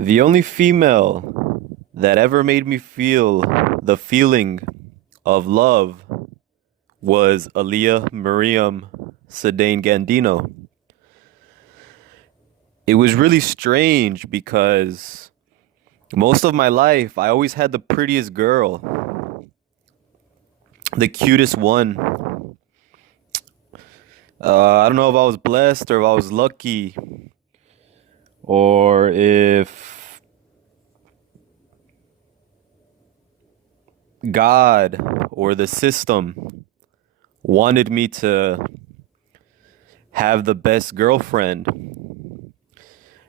The only female that ever made me feel the feeling of love was Aaliyah Miriam Sedain Gandino. It was really strange because most of my life I always had the prettiest girl, the cutest one. I don't know if I was blessed or if I was lucky or if God or the system wanted me to have the best girlfriend.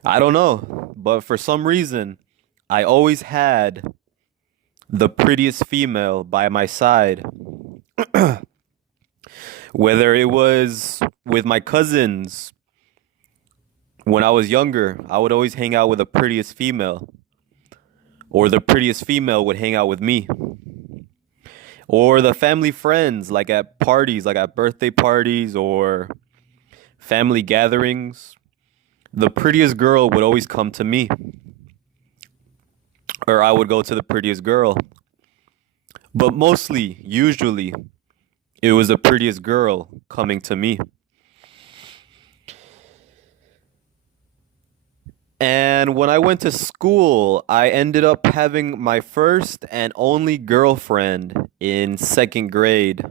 I don't know, but for some reason, I always had the prettiest female by my side. Whether it was with my cousins when I was younger, I would always hang out with the prettiest female, or the prettiest female would hang out with me. Or the family friends, like at parties, like at birthday parties or family gatherings, the prettiest girl would always come to me, or I would go to the prettiest girl. But mostly, usually, it was the prettiest girl coming to me. And when I went to school, I ended up having my first and only girlfriend in second grade.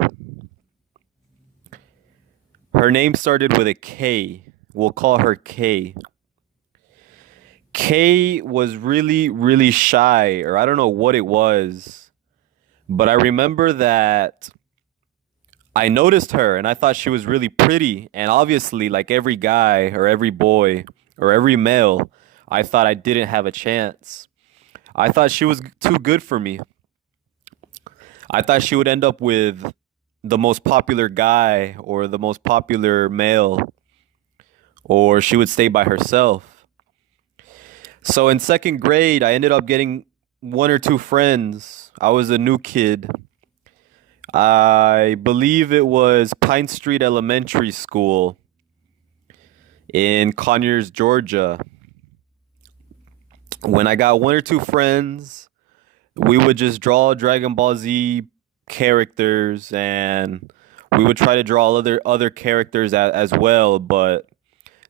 Her name started with a K. We'll call her K. K was really, really shy, or I don't know what it was, but I remember that I noticed her and I thought she was really pretty. And obviously, like every guy or every boy or every male, I thought I didn't have a chance. I thought she was too good for me. I thought she would end up with the most popular guy or the most popular male, or she would stay by herself. So in second grade, I ended up getting one or two friends. I was a new kid. I believe it was Pine Street Elementary School in Conyers, Georgia. When I got one or two friends, we would just draw Dragon Ball Z characters and we would try to draw other characters as well, but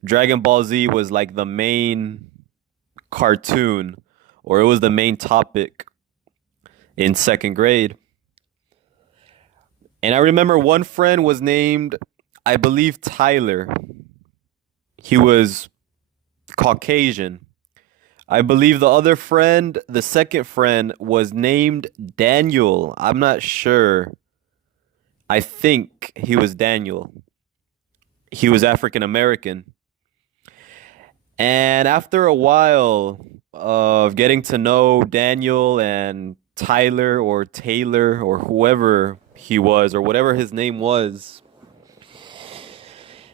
Dragon Ball Z was like the main cartoon, or it was the main topic in second grade. And I remember one friend was named, I believe, Tyler. He was Caucasian. I believe the other friend, the second friend, was named Daniel. I'm not sure. I think he was Daniel. He was African American. And after a while of getting to know Daniel and Tyler or Taylor or whoever he was or whatever his name was,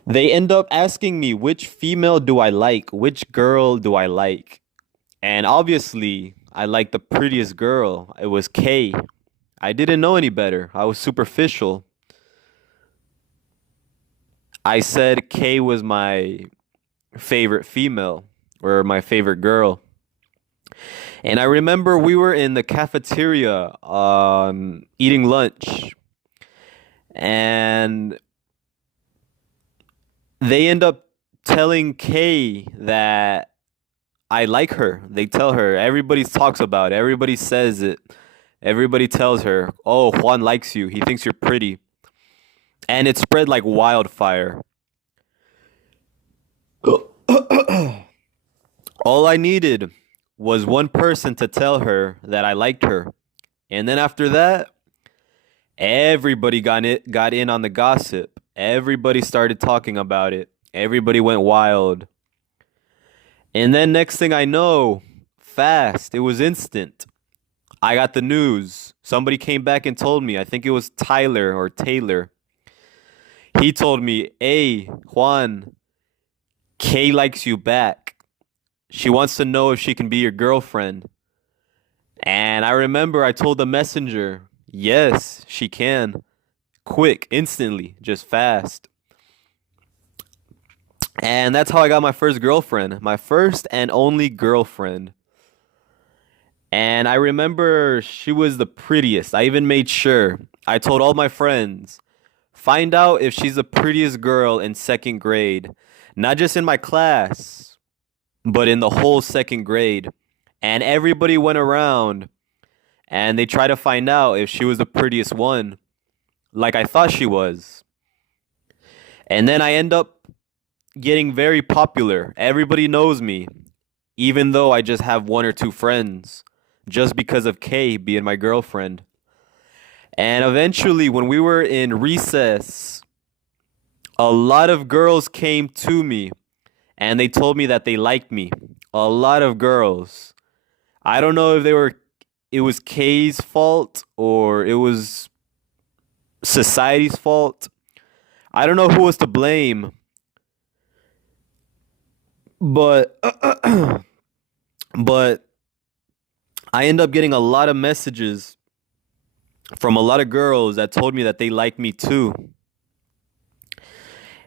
they end up asking me, which female do I like? Which girl do I like? And obviously, I liked the prettiest girl. It was Kay. I didn't know any better. I was superficial. I said Kay was my favorite female or my favorite girl. And I remember we were in the cafeteria eating lunch. And they end up telling Kay that I like her. They tell her. Everybody talks about it. Everybody says it. Everybody tells her, oh, Juan likes you. He thinks you're pretty. And it spread like wildfire. All I needed was one person to tell her that I liked her. And then after that, everybody got in on the gossip. Everybody started talking about it. Everybody went wild. And then next thing I know, fast, it was instant. I got the news. Somebody came back and told me, I think it was Tyler or Taylor. He told me, hey, Juan, Kay likes you back. She wants to know if she can be your girlfriend. And I remember I told the messenger, yes, she can. Quick, instantly, just fast. And that's how I got my first girlfriend, my first and only girlfriend. And I remember she was the prettiest. I even made sure. I told all my friends, find out if she's the prettiest girl in second grade. Not just in my class, but in the whole second grade. And everybody went around and they tried to find out if she was the prettiest one, like I thought she was. And then I end up getting very popular. Everybody knows me, even though I just have one or two friends, just because of Kay being my girlfriend. And eventually, when we were in recess, a lot of girls came to me and they told me that they liked me. A lot of girls. I don't know if it was Kay's fault or it was society's fault. I don't know who was to blame, but but I end up getting a lot of messages from a lot of girls that told me that they like me too.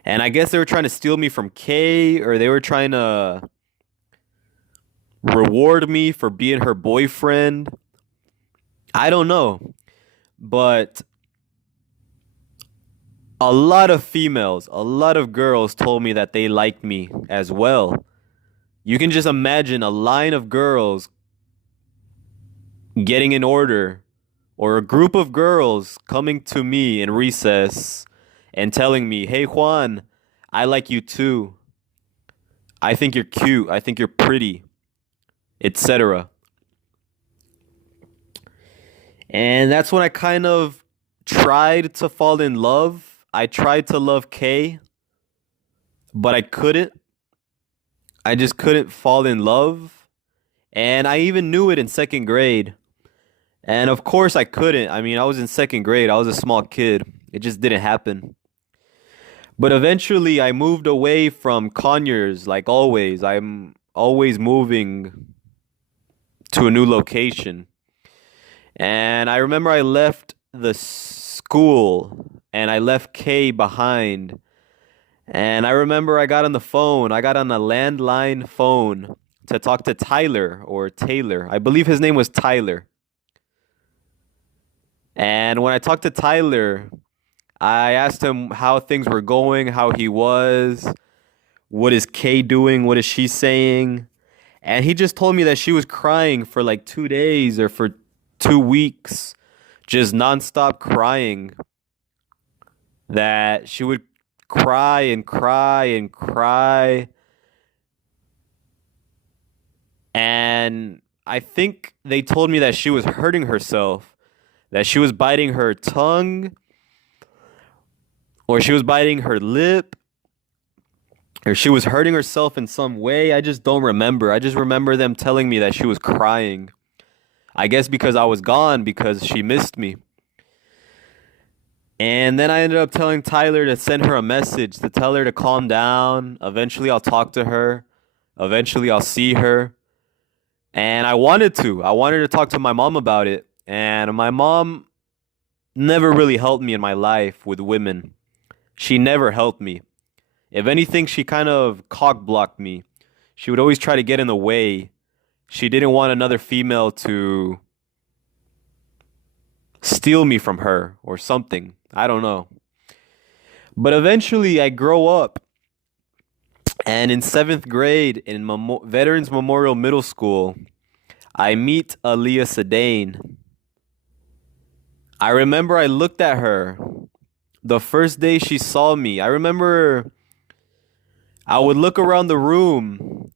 And I guess they were trying to steal me from Kay, or they were trying to reward me for being her boyfriend. I don't know. But a lot of females, a lot of girls told me that they liked me as well. You can just imagine a line of girls getting in order, or a group of girls coming to me in recess and telling me, hey, Juan, I like you too. I think you're cute. I think you're pretty, etc. And that's when I kind of tried to fall in love. I tried to love Kay, but I couldn't. I just couldn't fall in love. And I even knew it in second grade. And of course I couldn't. I mean, I was in second grade. I was a small kid. It just didn't happen. But eventually I moved away from Conyers, like always. I'm always moving to a new location. And I remember I left the school and I left Kay behind. And I remember I got on the phone. I got on a landline phone to talk to Tyler or Taylor. I believe his name was Tyler. And when I talked to Tyler, I asked him how things were going, how he was, what is Kay doing, what is she saying? And he just told me that she was crying for like 2 days or for 2 weeks, just nonstop crying. That she would cry and cry and cry. And I think they told me that she was hurting herself, that she was biting her tongue, or she was biting her lip, or she was hurting herself in some way. I just don't remember. I just remember them telling me that she was crying. I guess because I was gone, because she missed me. And then I ended up telling Tyler to send her a message, to tell her to calm down. Eventually, I'll talk to her. Eventually, I'll see her. And I wanted to. I wanted to talk to my mom about it. And my mom never really helped me in my life with women. She never helped me. If anything, she kind of cock blocked me. She would always try to get in the way. She didn't want another female to steal me from her or something. I don't know. But eventually I grow up, and in seventh grade in Veterans Memorial Middle School, I meet Aaliyah Sedain. I remember I looked at her the first day she saw me. I remember I would look around the room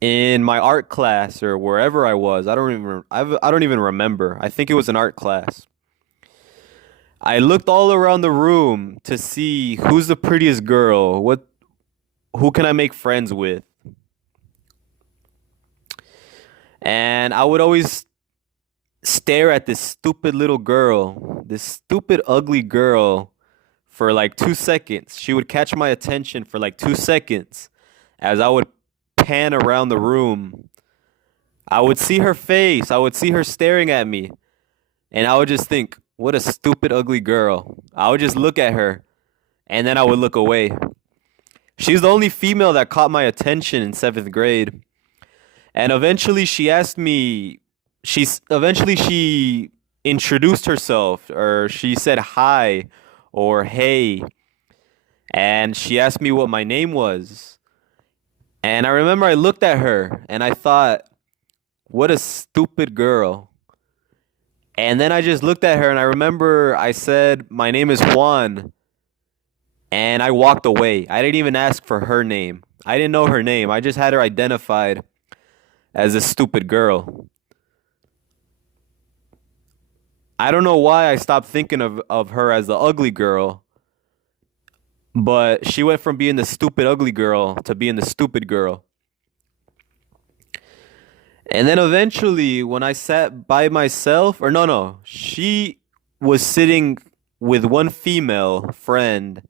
in my art class or wherever I was. I don't even remember. I think it was an art class. I looked all around the room to see who's the prettiest girl. Who can I make friends with? And I would always stare at this stupid little girl, this stupid ugly girl for like 2 seconds. She would catch my attention for like 2 seconds as I would pan around the room. I would see her face. I would see her staring at me. And I would just think, what a stupid, ugly girl. I would just look at her and then I would look away. She's the only female that caught my attention in seventh grade. And eventually she She introduced herself, or she said hi or hey, and she asked me what my name was. And I remember I looked at her and I thought, what a stupid girl. And then I just looked at her and I remember I said, my name is Juan. And I walked away. I didn't even ask for her name. I didn't know her name. I just had her identified as a stupid girl. I don't know why I stopped thinking of her as the ugly girl, but she went from being the stupid ugly girl to being the stupid girl. And then eventually, when I sat by myself, or no, no, she was sitting with one female friend,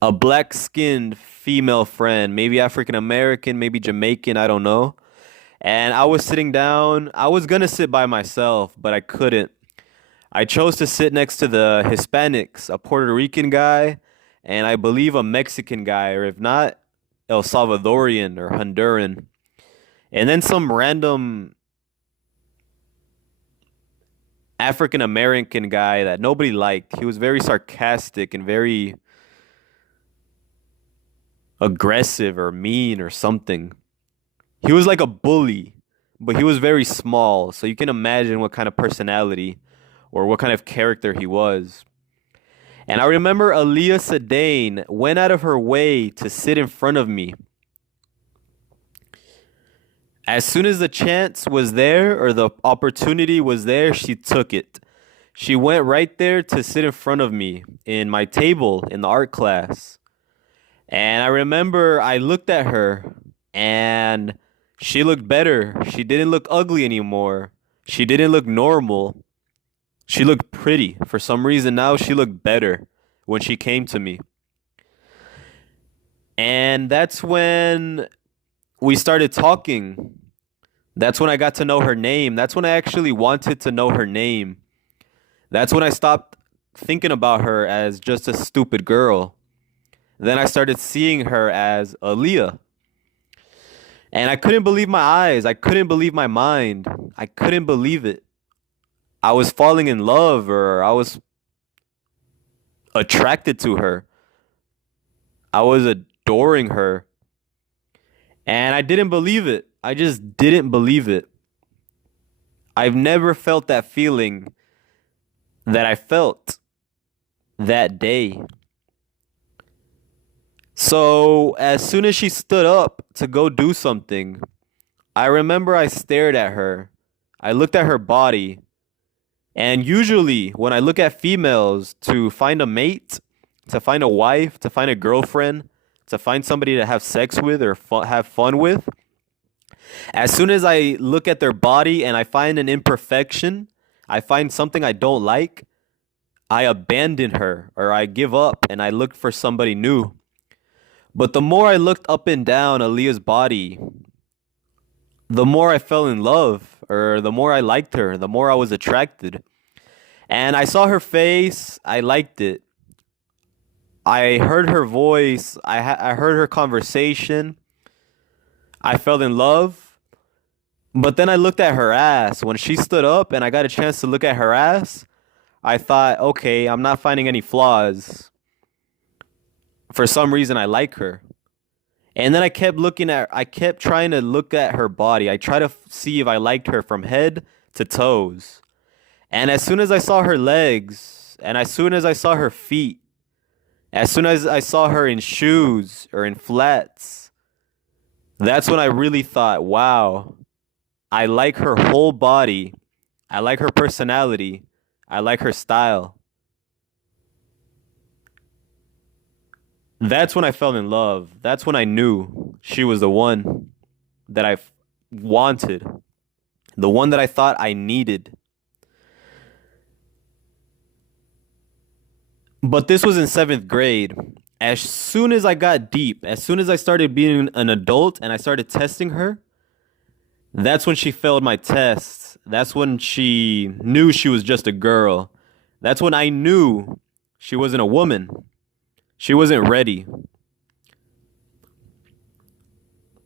a black skinned female friend, maybe African American, maybe Jamaican, I don't know. And I was sitting down. I was gonna sit by myself, but I couldn't. I chose to sit next to the Hispanics, a Puerto Rican guy, and I believe a Mexican guy, or if not, El Salvadorian or Honduran. And then some random African American guy that nobody liked. He was very sarcastic and very aggressive or mean or something. He was like a bully, but he was very small. So you can imagine what kind of personality or what kind of character he was. And I remember Aaliyah Sedain went out of her way to sit in front of me. As soon as the chance was there or the opportunity was there, she took it. She went right there to sit in front of me in my table in the art class. And I remember I looked at her and she looked better. She didn't look ugly anymore. She didn't look normal. She looked pretty. For some reason now she looked better when she came to me. And that's when we started talking. That's when I got to know her name. That's when I actually wanted to know her name. That's when I stopped thinking about her as just a stupid girl. Then I started seeing her as Aaliyah. And I couldn't believe my eyes. I couldn't believe my mind. I couldn't believe it. I was falling in love, or I was attracted to her. I was adoring her. And I didn't believe it. I just didn't believe it. I've never felt that feeling that I felt that day. So as soon as she stood up to go do something, I remember I stared at her. I looked at her body. And usually when I look at females to find a mate, to find a wife, to find a girlfriend, to find somebody to have sex with or have fun with, as soon as I look at their body and I find an imperfection, I find something I don't like, I abandon her or I give up and I look for somebody new. But the more I looked up and down Aaliyah's body, the more I fell in love, or the more I liked her, the more I was attracted. And I saw her face, I liked it. I heard her voice, I heard her conversation. I fell in love. But then I looked at her ass. When she stood up and I got a chance to look at her ass, I thought, okay, I'm not finding any flaws. For some reason, I like her. And then I kept trying to look at her body. I tried to see if I liked her from head to toes. And as soon as I saw her legs, and as soon as I saw her feet, as soon as I saw her in shoes or in flats, that's when I really thought, wow, I like her whole body. I like her personality. I like her style. That's when I fell in love. That's when I knew she was the one that I wanted, the one that I thought I needed. But this was in seventh grade. As soon as I got deep, as soon as I started being an adult and I started testing her, that's when she failed my tests. That's when she knew she was just a girl. That's when I knew she wasn't a woman. She wasn't ready.